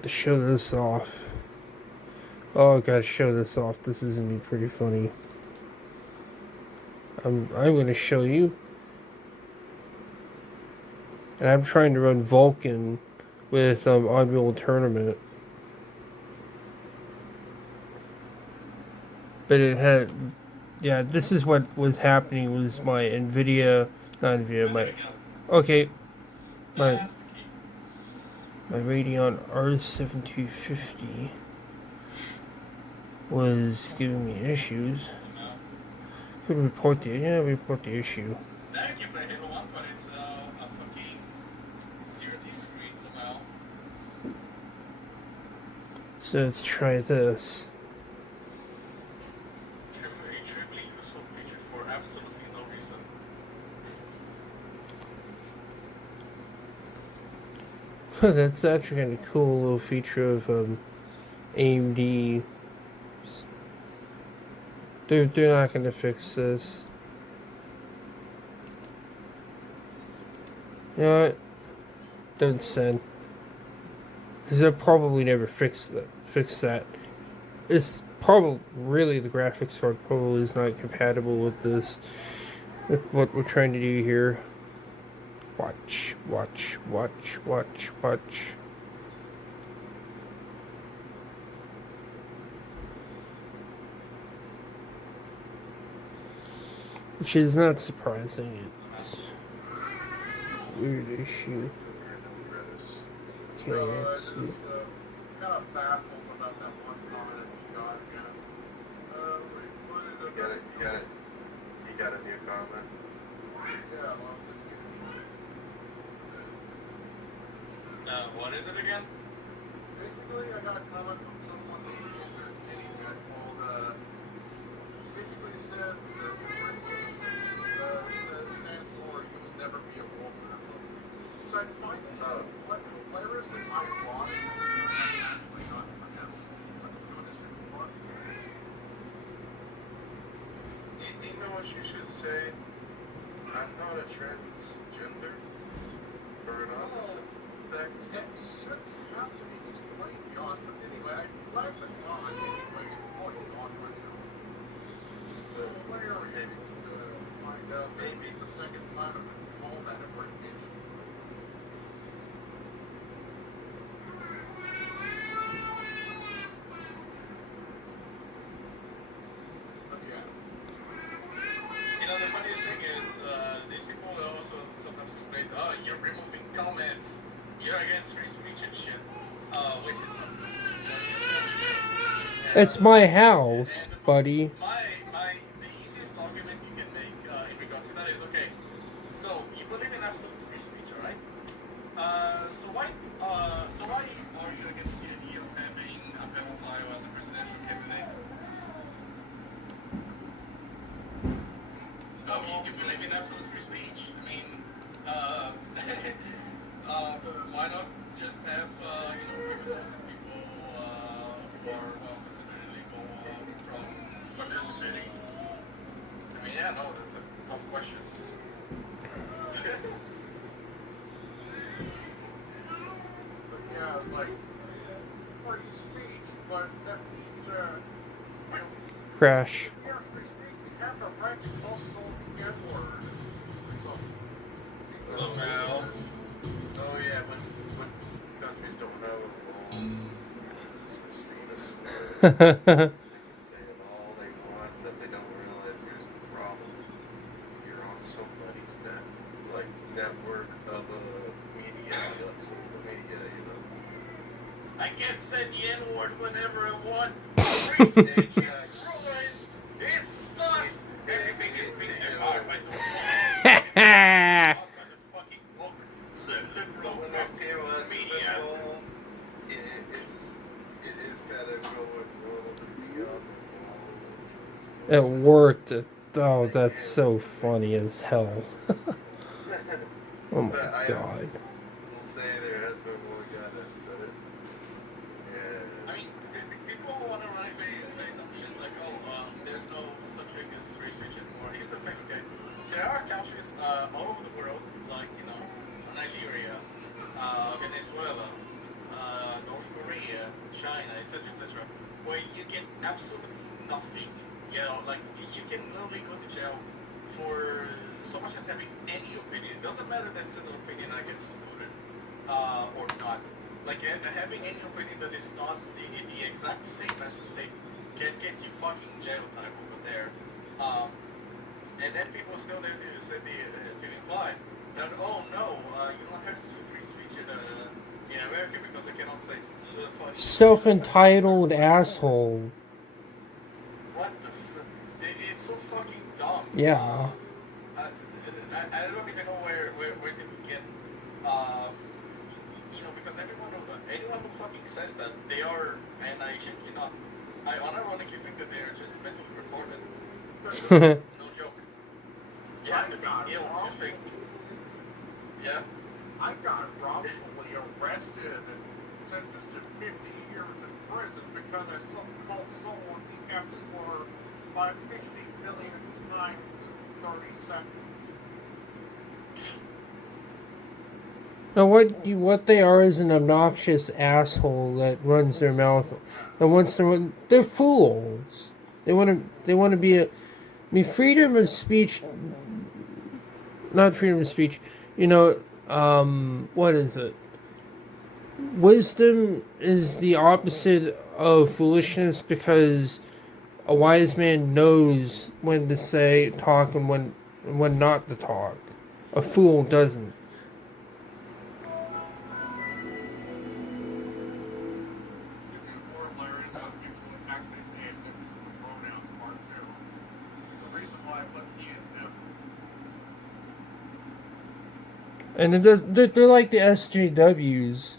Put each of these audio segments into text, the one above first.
To show this off. Oh, I gotta show this off. This is gonna be pretty funny. I'm gonna show you. And I'm trying to run Vulkan with Unreal Tournament. But it had, yeah, this is what was happening was my NVIDIA, not NVIDIA, my Radeon R7 250 was giving me issues. Could report report the issue. So let's try this. Extremely useful feature for absolutely no reason. That's actually kind of cool little feature of AMD. They're not going to fix this. You know what? Don't send. Because they'll probably never fix that. It's probably really the graphics card probably is not compatible with this. With what we're trying to do here. Watch. Which is not surprising. It's a weird issue. Kind of baffled about that one comment you got again. You got a new comment? Yeah, lost it. What is it again? Basically, I got a comment from someone that called, basically said that it says stands for you will never be a woman or something. So I find it hilarious and ironic that I'm actually not pronounced. I'm just doing this for fun. You know what you should say? I'm not a transgender or an opposite sex. It shouldn't have to be explained, to be honest, but anyway, I flagged the comment anyway to point it on right now. Just hilarious just to find out maybe it's the second time I've been called that abbreviation. But yeah. You know, the funniest thing is, these people also sometimes complain, oh, you're removing comments, you're against free speech and shit. Which is It's my house, buddy. The easiest argument you can make in regards to that is, okay, so you believe in absolute free speech, alright? So why are you against the idea of having a pedophile as a presidential candidate? You believe in absolute free speech. I mean, why not just have, people who are considered illegal from participating? I mean, yeah, no, that's a tough question. But yeah, it's like free speech, but that means, Crash. yeah, free speech, we have the right to call someone the N-word. So, Oh yeah, when countries don't have a law to sustain a slur, they can say it all they want, but they don't realize here's the problem. You're on somebody's network of media, social media, you know. I can say the N-word whenever I want. Free speech is ruined. It sucks. Everything is being defined by the fucking woke liberal But when the POS is media. involved, it is kind of going wrong beyond the wall. It worked. Oh, that's so funny as hell. Oh my god. We'll say there has been one guy that said it. And I mean, people want to run away and say dumb shit like, oh, there's no such thing as free speech anymore. Here's the thing, okay? There are countries all over the world, like, Nigeria, Venezuela, North Korea. China, etc., where you get absolutely nothing. You know, like you can literally go to jail for so much as having any opinion. It doesn't matter that it's an opinion I get excluded or not. Like having any opinion that is not the exact same as the state can get you fucking jail time over there. And then people are still there to say to imply that oh no, you don't have free speech in America because they cannot say the fucking Self-entitled asshole. what the it's so fucking dumb. Yeah. I don't even know where to begin. You know, because anyone who fucking says that they are, and I shit you not, I unironically think that they are just mentally retarded. No joke. You have to be ill to think. Yeah. I got wrongfully arrested and sentenced to 50 years in prison because I called someone the F slur by 50 million times in 30 seconds. Now, what they are is an obnoxious asshole that runs their mouth and wants to run. They're fools. They want to be a. I mean, freedom of speech. Not freedom of speech. You know, what is it? Wisdom is the opposite of foolishness because a wise man knows when to talk and when not to talk. A fool doesn't. It's even more hilarious when people actually pay attention to the pronouns part too. The reason why I put he and him. And they're like the SJWs.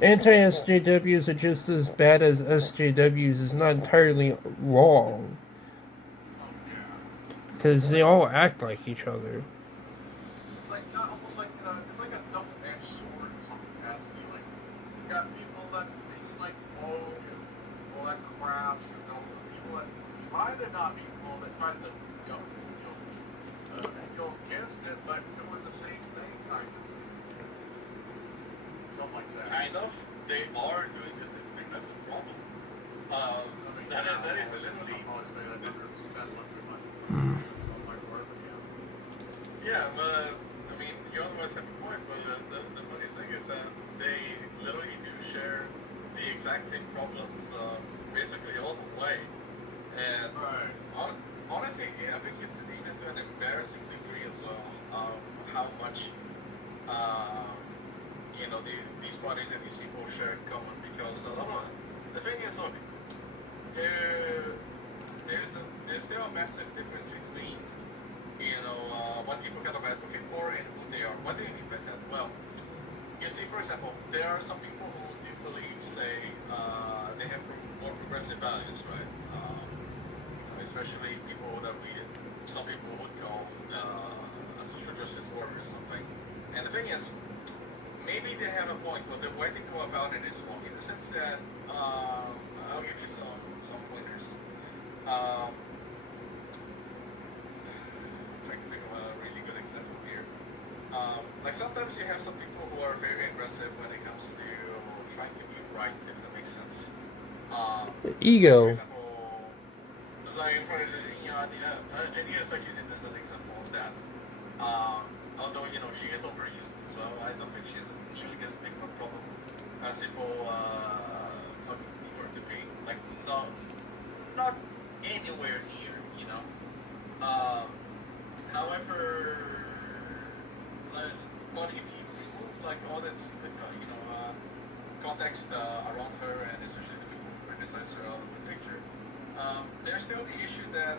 Anti-SJWs are just as bad as SJWs. Is not entirely wrong. Oh yeah. Because they all act like each other. It's like not almost like it's like a double-edged sword or something. Has to be like you got people that speak like woke and all that crap, and also people that try to not be woke, that try to go against it, but doing the same thing, kind of. Something like that. Kind of. They are doing the same thing. That's a problem. I mean, That is I'll literally. probably say that difference that much with my word, but yeah. Yeah, but I mean, you otherwise have a point. But the funny thing is that they literally do share the exact same problems, basically all the way. And Right. honestly, I think it's even to an embarrassing degree as well. How much you know these parties and these people share in common. Because a lot of the thing is, look, there's still a massive difference between what people kind of advocate for and who they are. What do you mean by that? Well, you see, for example, there are some people who do believe, say, they have more progressive values, right? Especially people that some people would call social justice warriors or something. And the thing is, maybe they have a point, but the way they go about it is wrong in the sense that I'll give you some pointers. I'm trying to think of a really good example here. Like sometimes you have some people who are very aggressive when it comes to trying to be right, if that makes sense. For Ego. example, like for Anita Sarkeesian is an example of that. Although she is overused as well, I don't think she's nearly as big of a problem as people fucking deem her to be. Like not anywhere near. However, but if you remove like all that stupid, context around her, and especially the people who criticize her out of the picture, there's still the issue that,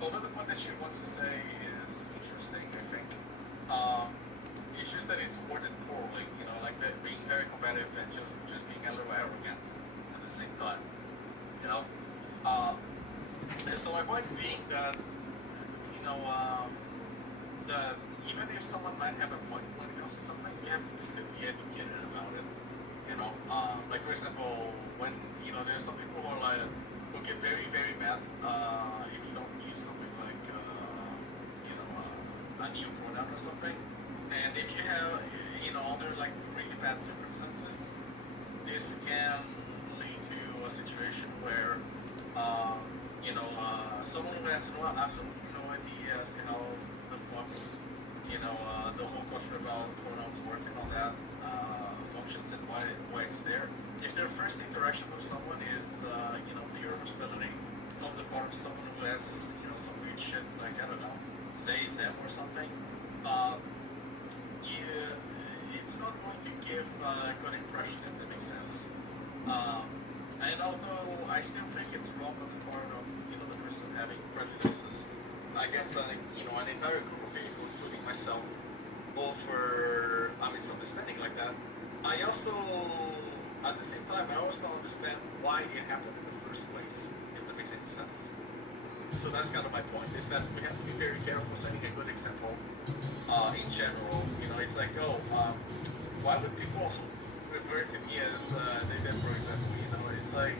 although the point that she wants to say is interesting, I think, it's just that it's worded poorly. Like that being very competitive and just being a little arrogant at the same time. And so my point being that, that even if someone might have a point when it comes to something, you have to still be educated about it. Like for example, when there's some people who are like who get very very mad if you don't use something like a new pronoun or something, and if you have under like really bad circumstances, this can lead to a situation where, someone who has absolutely no idea as to how the fuck, the whole question about pronouns work and all that functions and why it's there. If their first interaction with someone is, pure hostility from the part of someone who has, some weird shit, like, I don't know, say them or something, it's not going to give a good impression, if that makes sense. And although I still think it's wrong on the part of, the person having prejudices, I guess, an entire group of people, including myself, over a misunderstanding like that, I also, at the same time, I always don't understand why it happened in the first place, if that makes any sense. So that's kind of my point, is that we have to be very careful setting a good example in general. It's like, why would people refer to me as they did, for example? It's like,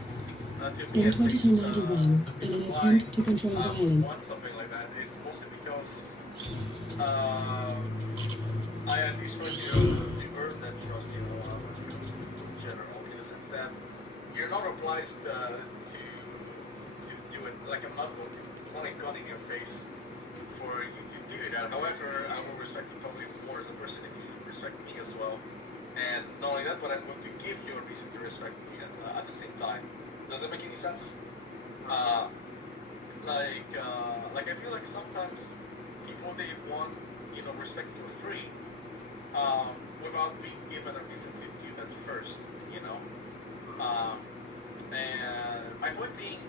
to me In at least, 2291, the in reason an why attempt to control I would violence, want something like that is mostly because I at least try to earn that trust, when it comes to people in general, in the sense that you're not obliged to do it. Like, I'm not going to point a gun in your face for you to do that. However, I will respect you probably more as a person if you respect me as well. And not only that, but I'm going to give you a reason to respect me at the same time. Does that make any sense? Like I feel like sometimes people, they want, respect for free, without being given a reason to do that first, and my point being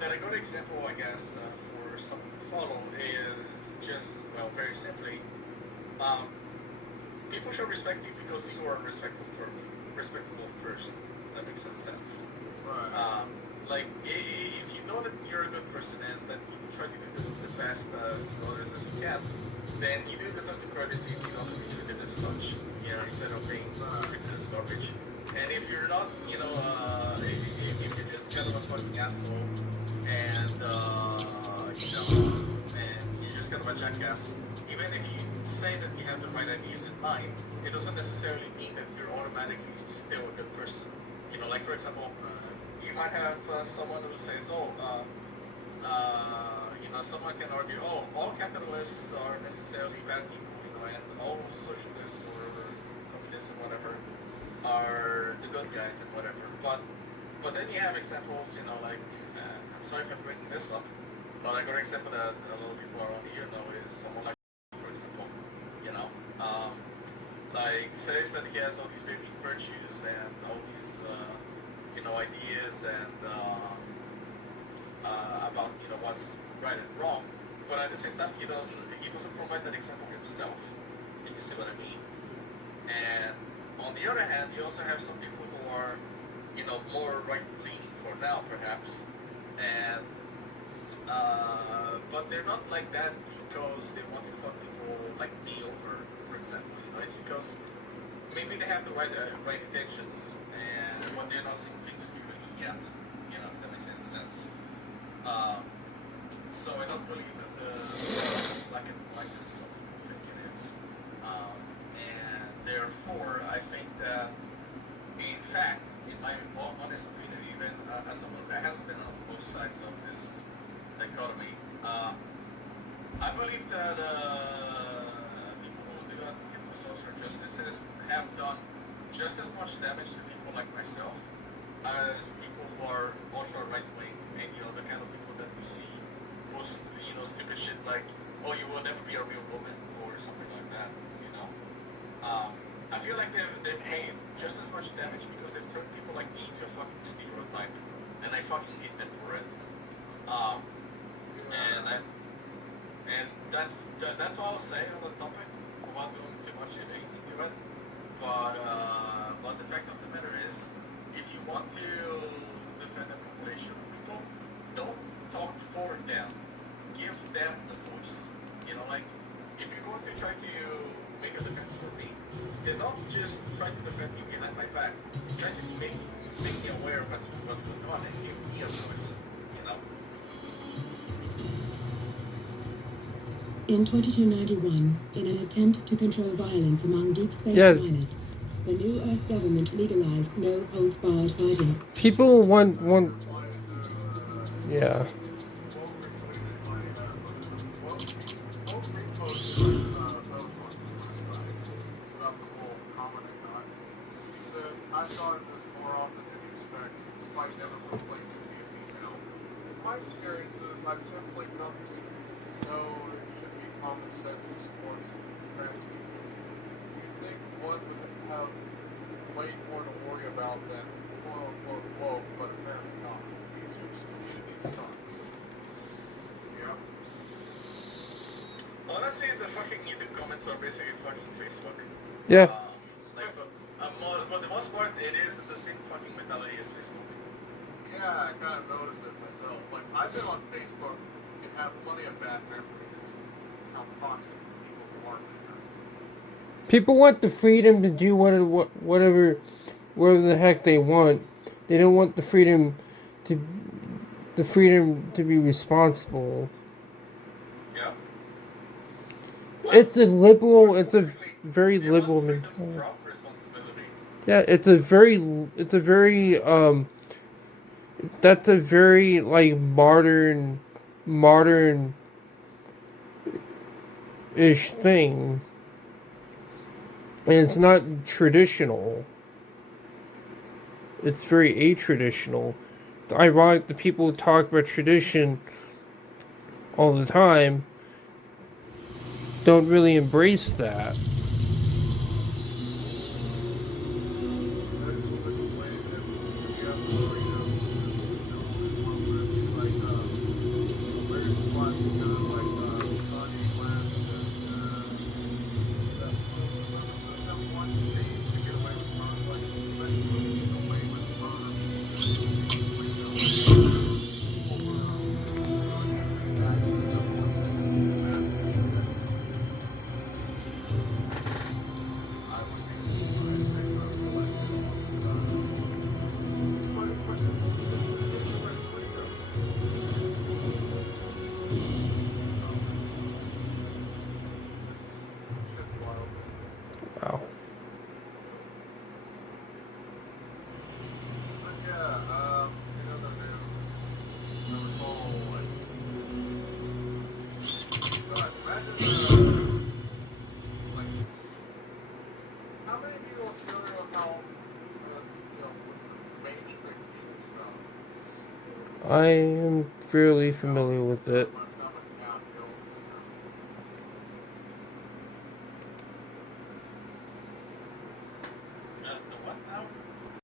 that a good example, I guess, for someone to follow is just, very simply, people should respect you because you are respectful first. If that makes sense. Right. If you know that you're a good person and that you try to do the best to others as you can, then you do deserve to courtesy and you can also be treated as such, instead of being treated as garbage. And if you're not, if you're just kind of a fucking asshole and, and you're just kind of a jackass, even if you say that you have the right ideas in mind, it doesn't necessarily mean that you're automatically still a good person. Like, for example, you might have someone who says, someone can argue, all capitalists are necessarily bad people, and all socialists or communists and whatever are the good guys and whatever. But then you have examples, I'm sorry if I'm bringing this up, but a good example that a lot of people around here know is someone like, for example, says that he has all these virtues and all these, ideas and about what's right and wrong, but at the same time he doesn't provide that example himself, if you see what I mean. And on the other hand, you also have some people who are more right-leaning for now perhaps, and but they're not like that because they want to fuck people like me over, for example. It's because maybe they have the right intentions, but they're not seeing things clearly yet. If that makes any sense. So I don't believe that the black and white is some people think it is. And therefore, I think that, in fact, in my honest opinion, even as someone that hasn't been on both sides of this dichotomy, I believe that people who do advocate for social justice have done just as much damage to people like myself as people who are also right-wing and, the kind of people that we see post, stupid shit like, you will never be a real woman or something like that, I feel like they've made just as much damage because they've turned people like me into a fucking stereotype, and I fucking hate them for it. And that's all I'll say on the topic without going too much into it. But the fact of the matter is, if you want to defend a population of people, don't talk for them. Give them the voice. If you're going to try to make a defense for me, then don't just try to defend me behind my back. Try to make me aware of what's going on and give me a voice. In 2291, in an attempt to control violence among deep space Yeah. miners, The new Earth government legalized no holds barred fighting. People want yeah. I thought this more often than you expect, despite never proclaiming to be a female. In my experiences, I've simply come to know it should be common sense to support trans people. You'd think one would have way more to worry about than quote unquote woke, but apparently not. YouTube's community sucks. Yeah. Honestly, the fucking YouTube comments are basically fucking Facebook. Yeah. Like, for the most part, it is the same fucking mentality as Facebook. Yeah, I kind of noticed it myself. Like, I've been on Facebook and have plenty of bad memories. How toxic people are. People want the freedom to do whatever the heck they want. They don't want the freedom to be responsible. Yeah. It's a very liberal mentality. Yeah, it's a very that's a very like modern-ish thing. And it's not traditional. It's very atraditional. Ironic that people talk about tradition all the time don't really embrace that. Wow. I am fairly familiar with it.